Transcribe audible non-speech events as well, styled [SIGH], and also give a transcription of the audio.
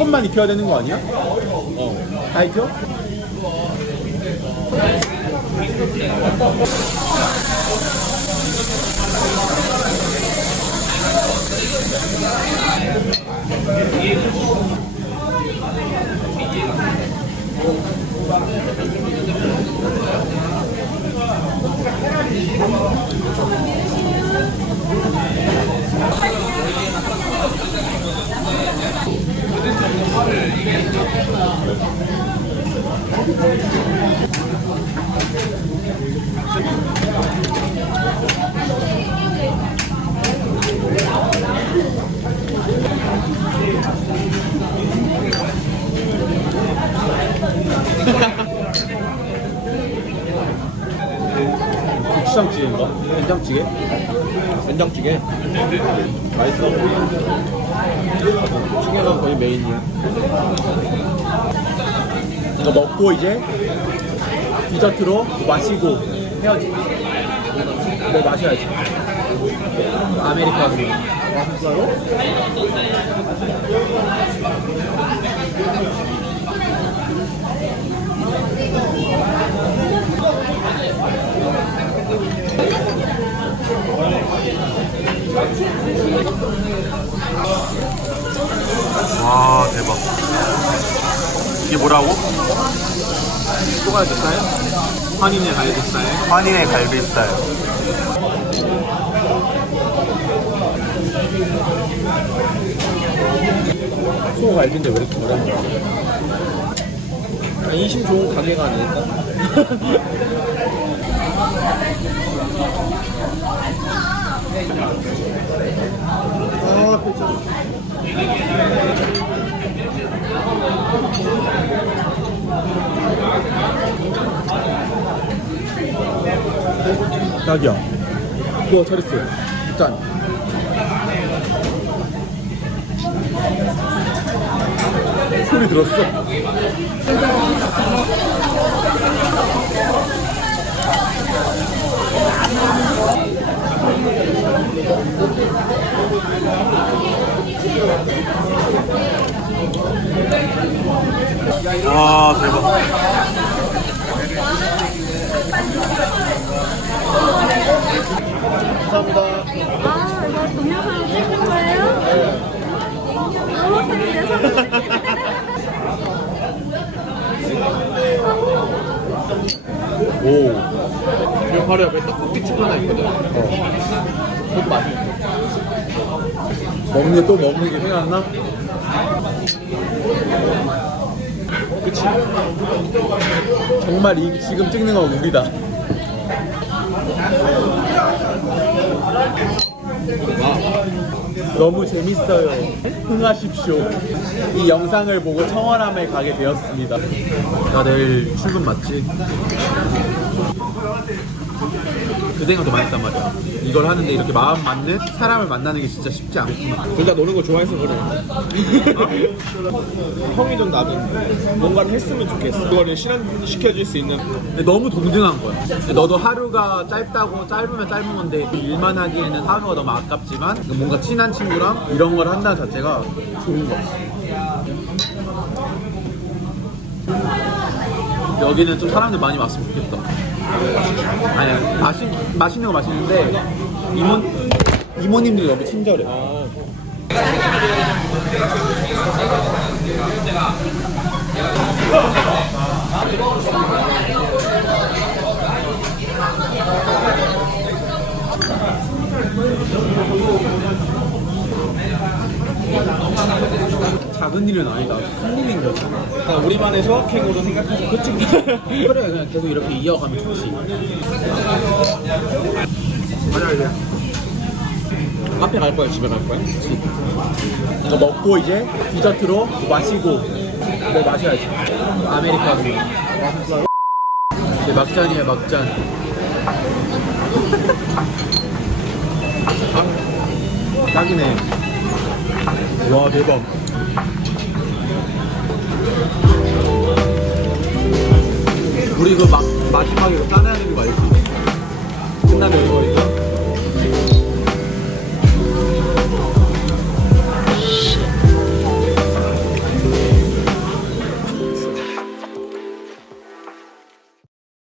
조금만 익혀야 되는 거 아니야? 어. 다 익혀? 고추장찌개인가? 된장찌개? 된장찌개. 맛있어. 찌개가 거의 메인이야. 이거 먹고 이제 디저트로 마시고 헤어지. 네, 마셔야지. 아메리카노. 맛있어요? 와 대박. 이게 뭐라고? 됐어요? 환인의 됐어요? 환인의 갈비살. 소갈비인데 왜 이렇게 아, 인심 좋은 가게가 아닐까? 아, 배짜. 자기야, 이거 잘했어. 짠. 소리 들었어? 와 대박. 감사합니다. 아, 이거 동영상 찍는 거예요? 너무 팬인데, 오. 여기 바로 옆에 떡볶이집 하나 있거든. 맛있어. 먹는 또 먹는 게 생각나? 그치. 정말 이, 지금 찍는 건 우리다. 너무 재밌어요. 흥하십시오. 이 영상을 보고 청원함에 가게 되었습니다. 나 내일 출근 맞지? 그 생각도 많이 했단 말이야. 이걸 하는데 이렇게 마음 맞는 사람을 만나는 게 진짜 쉽지 않구나. 둘 다 노는 거 좋아해서 그래. 형이든 나든 뭔가를 했으면 좋겠어. 그거를 실현시켜줄 수 있는 근데 너무 동등한 거야. 근데 너도 하루가 짧다고 짧으면 짧은 건데 일만 하기에는 하루가 너무 아깝지만 뭔가 친한 친구랑 이런 걸 한다는 자체가 좋은 거야. 여기는 좀 사람들 많이 왔으면 좋겠다. 아니, 맛있, 맛있는 거 맛있는데 이모, 이모님들이 너무 친절해. 다른 일은 아니다. 손님인 거잖아. 그러니까 우리만의 소확행으로 생각하자. 그치? [LAUGHS] 그래, 그냥 계속 이렇게 이어가면 좋지. 가자 이제. 카페 갈 거야? 집에 갈 거야? 이거 먹고 이제 디저트로 마시고 뭐 마셔야지. 아메리카노. 이제 막잔이야, 막잔. 딱이네. 와, 대박. 우리 그 마, 마지막에 이거 짜내야 되는 거 알지? 끝나면 이거 있죠?